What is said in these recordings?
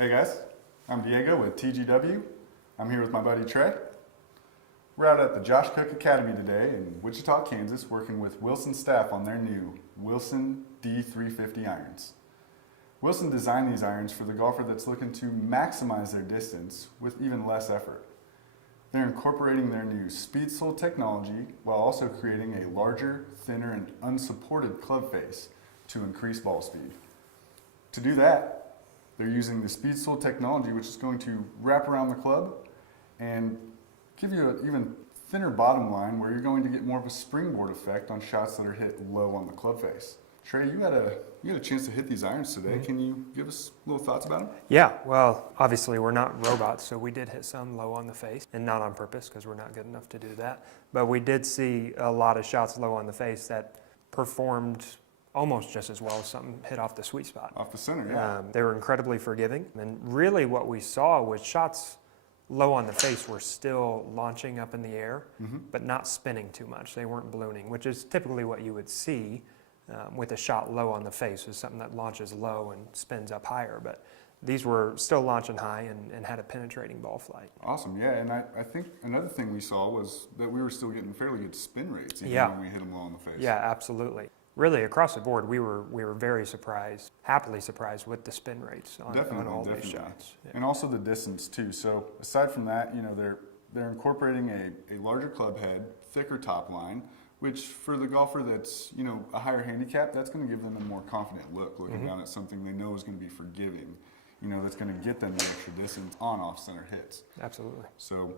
Hey guys, I'm Diego with TGW. I'm here with my buddy Trey. We're out at the Josh Cook Academy today in Wichita, Kansas, working with Wilson staff on their new Wilson D350 irons. Wilson designed these irons for the golfer that's looking to maximize their distance with even less effort. They're incorporating their new speed sole technology while also creating a larger, thinner, and unsupported club face to increase ball speed. To do that, they're using the speed sole technology, which is going to wrap around the club and give you an even thinner bottom line where you're going to get more of a springboard effect on shots that are hit low on the club face. Trey, you had a chance to hit these irons today. Can you give us little thoughts about them? Yeah, well, obviously we're not robots, so we did hit some low on the face, and not on purpose because we're not good enough to do that. But we did see a lot of shots low on the face that performed almost just as well as something hit off the sweet spot. Off the center, yeah. They were incredibly forgiving, and really what we saw was shots low on the face were still launching up in the air, but not spinning too much. They weren't ballooning, which is typically what you would see with a shot low on the face, is something that launches low and spins up higher. But these were still launching high and had a penetrating ball flight. Awesome, yeah, and I think another thing we saw was that we were still getting fairly good spin rates even when we hit them low on the face. Yeah, absolutely. Really, across the board, we were very surprised, happily surprised with the spin rates on all these shots. Yeah. And also the distance too. So aside from that, you know, they're incorporating a larger club head, thicker top line, which for the golfer that's, you know, a higher handicap, that's going to give them a more confident look, looking down at something they know is going to be forgiving, you know, that's going to get them the extra distance on off-center hits. Absolutely. So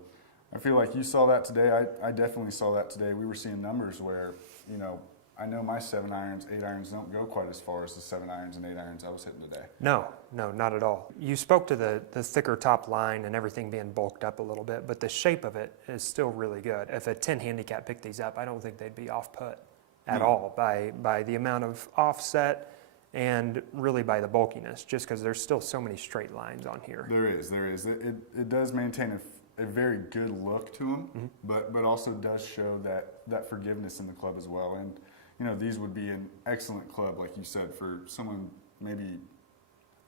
I feel like you saw that today. I definitely saw that today. We were seeing numbers where, you know, I know my 7 irons, 8 irons don't go quite as far as the 7 irons and 8 irons I was hitting today. No, not at all. You spoke to the thicker top line and everything being bulked up a little bit, but the shape of it is still really good. If a 10 handicap picked these up, I don't think they'd be off put at all by the amount of offset and really by the bulkiness, just because there's still so many straight lines on here. There is. It does maintain a very good look to them, but also does show that forgiveness in the club as well. And you know, these would be an excellent club, like you said, for someone maybe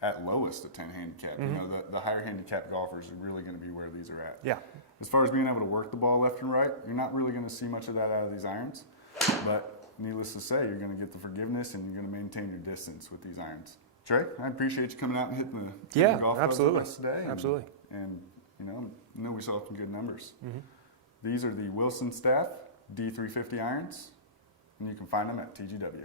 at lowest a 10 handicap. You know, the higher handicap golfers are really going to be where these are at. Yeah. As far as being able to work the ball left and right, you're not really going to see much of that out of these irons. But needless to say, you're going to get the forgiveness and you're going to maintain your distance with these irons. Trey, I appreciate you coming out and hitting the golf clubs with us today. Absolutely. And you know we saw some good numbers. These are the Wilson staff D350 irons, and you can find them at TGW.